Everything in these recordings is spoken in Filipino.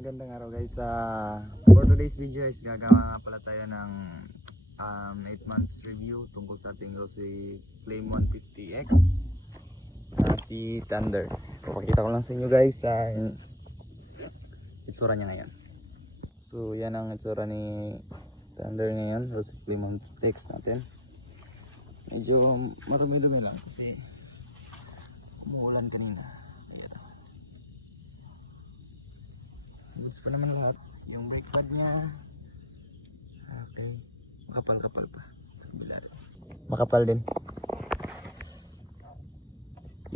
magandang araw guys. For today's video is gagawa nga pala tayo ng 8 months review tungkol sa ating Rossi Flame 150X si Thunder. Papakita ko lang sa inyo guys itsura niya ngayon. So yan ang itsura ni Thunder ngayon, Rossi Flame 150X natin. Medyo marumi-dumi lang kasi umuulan kanina. Goods pa naman lahat. Yung brake pad niya okay, makapal-kapal pa sa kabila. Makapal din.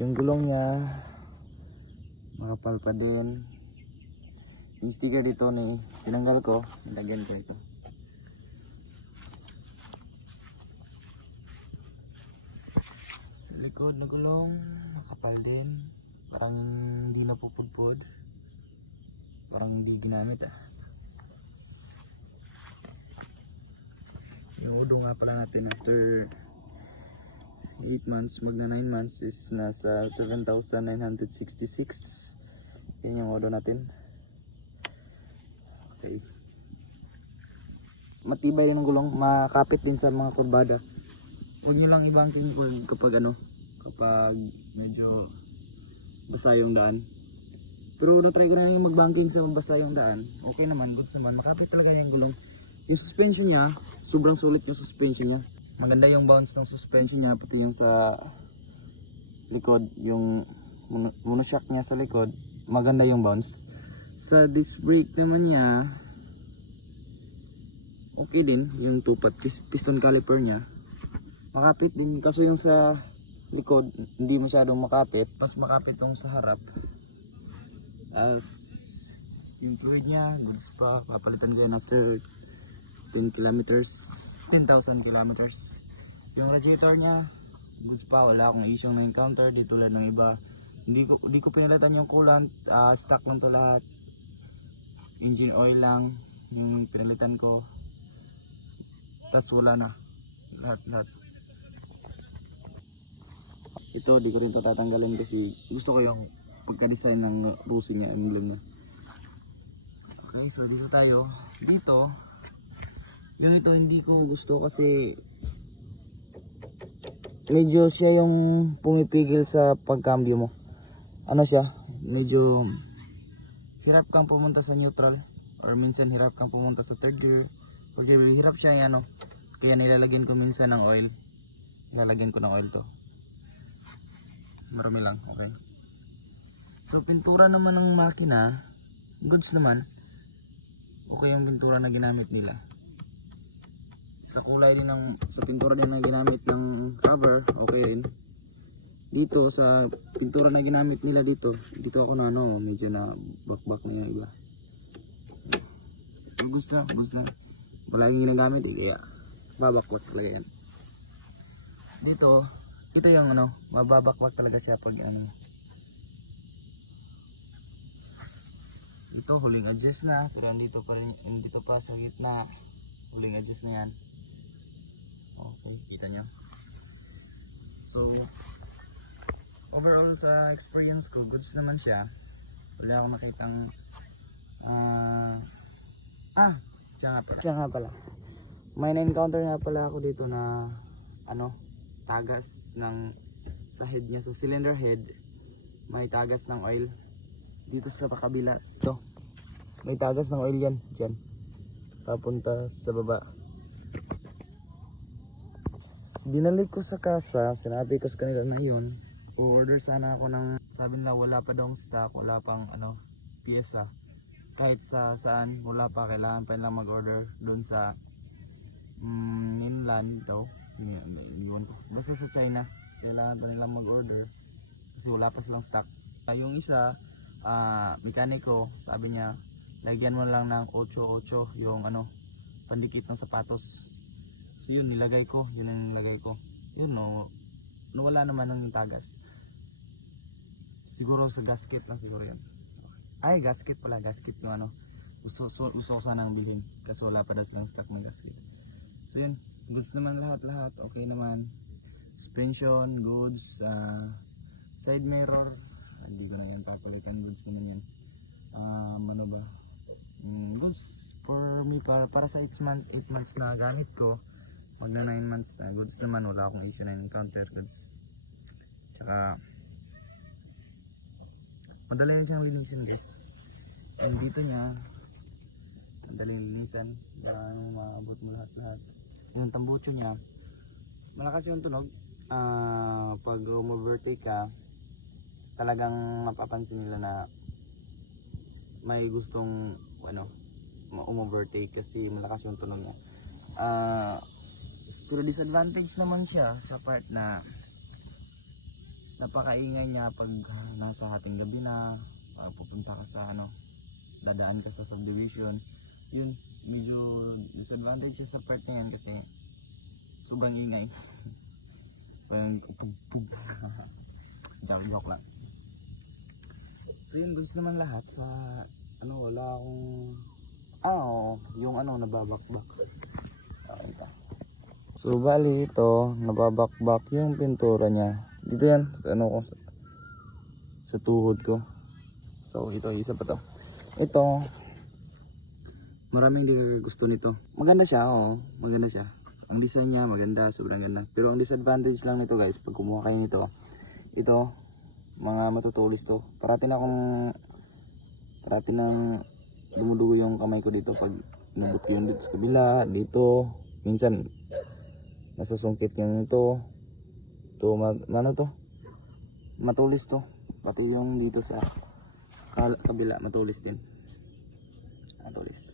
Yung gulong niya makapal pa din. Yung sticker dito ni tinanggal ko, nilagyan ko ito. Sa likod na gulong makapal din, parang hindi napupudpod, parang hindi ginamit Yung udo nga pala natin after 8 months, magna 9 months is nasa 7,966. Yan yung udo natin. Okay. Matibay din ang gulong, makapit din sa mga kurbada. Huwag nyo lang ibangking kapag kapag medyo basa yung daan. Pero na-try ko na yung mag-banking sa mabasa yung daan. Okay naman, goods naman. Makapit talaga yung gulong. Yung suspension niya, sobrang sulit yung suspension niya. Maganda yung bounce ng suspension niya, pati yung sa likod, yung monoshock niya sa likod, maganda yung bounce. Sa disc brake naman niya, okay din, yung tupat, piston caliper niya. Makapit din, kaso yung sa likod, hindi masyadong makapit. Mas makapit yung sa harap. As yung fluid niya, goods pa, papalitan ko yan after 10,000 kilometers. Yung radiator niya, goods pa, wala akong issue na encounter, di tulad ng iba. Hindi ko pinalitan yung coolant, stock lang to lahat. Engine oil lang yung pinalitan ko. Tas wala na, lahat. Ito, di ko rin patatanggalin kasi gusto ko yung pagka-design ng Rossi niya, emblem na. Okay, so dito tayo. Dito, yung ito hindi ko gusto kasi medyo siya yung pumipigil sa pagcambio mo. Ano siya, medyo hirap kang pumunta sa neutral or minsan hirap kang pumunta sa third gear. Or hirap siya yung kaya nilalagyan ko minsan ng oil. Nilalagyan ko ng oil to. Marami lang, okay. So pintura naman ng makina, goods naman. Okay yung pintura na ginamit nila. Sa kulay din sa pintura din na ginamit ng cover, okay rin. Dito sa pintura na ginamit nila dito ako na medyo na bakbak na yung iba. So, goods na. Wala yung ginagamit kaya babakwat talaga yan. Dito, ito yung mababakwat talaga siya pag ito huling adjust na, pero andito pa sa gitna, huling adjust na yan. Okay, kita nyo. So overall sa experience ko, goods naman siya. Wala akong nakitang siya nga pala may na-encounter nga pala ako dito na tagas sa head niya, sa cylinder head may tagas ng oil. Dito sa pakabila, ito may tagas ng oil yan, dyan papunta sa baba. Binalik ko sa kasa, sinabi ko sa kanila na yun, order sana ako ng, sabi nila wala pa daw stock, wala pang pyesa, kahit saan wala pa, kailangan pa nilang mag-order doon sa mainland daw, basta sa China kailangan pa nilang mag-order kasi wala pa silang stock. Yung isa mekaniko, sabi niya lagyan mo lang ng 8-8 yung pandikit ng sapatos. So yun nilagay ko, yun ang nilagay ko. Yun nawala naman ng tagas. Siguro sa gasket lang siguro yun. Ay gasket pala, gasket yung uso sanang bilhin kasi wala pa daw silang stock ng gasket. So yun, goods naman lahat, okay naman. Suspension, goods, side mirror, hindi ko na yan papalitan, goods naman yan. Ano ba, para sa 8 months na gamit ko, magna 9 months na, goods naman, wala akong issue na encounter, goods. Tsaka madali rin siyang linisin guys. Yung dito niya, madaling linisan, maabot mo lahat. Yung tambucho niya, malakas yung tunog. Pag umovertake ka, talagang mapapansin nila na may gustong umovertake kasi malakas yung tunog niya. Pero disadvantage naman siya sa part na napakaingay niya pag nasa hating gabi na, pag pupunta ka sa dadaan ka sa subdivision. Yun, medyo disadvantage siya sa part na yan kasi sobrang ingay. Parang pug joke lang. So yun guys naman lahat sa wala akong yung nababakbak. Okay ito. So bali ito, nababakbak yung pintura niya. Dito yan, sa tuhod ko. So ito, isa pa to. Ito, maraming di gusto nito. Maganda siya, maganda siya. Ang design niya maganda, sobrang ganda. Pero ang disadvantage lang nito guys, pag kumuha kayo nito, ito, mga matutulis to. Parati nang dumudugo yung kamay ko dito pag nabot ko yung dito sa kabila, dito. Minsan, nasasungkit yung ito. Ito, matulis to. Pati yung dito sa kabila, matulis din. Matulis.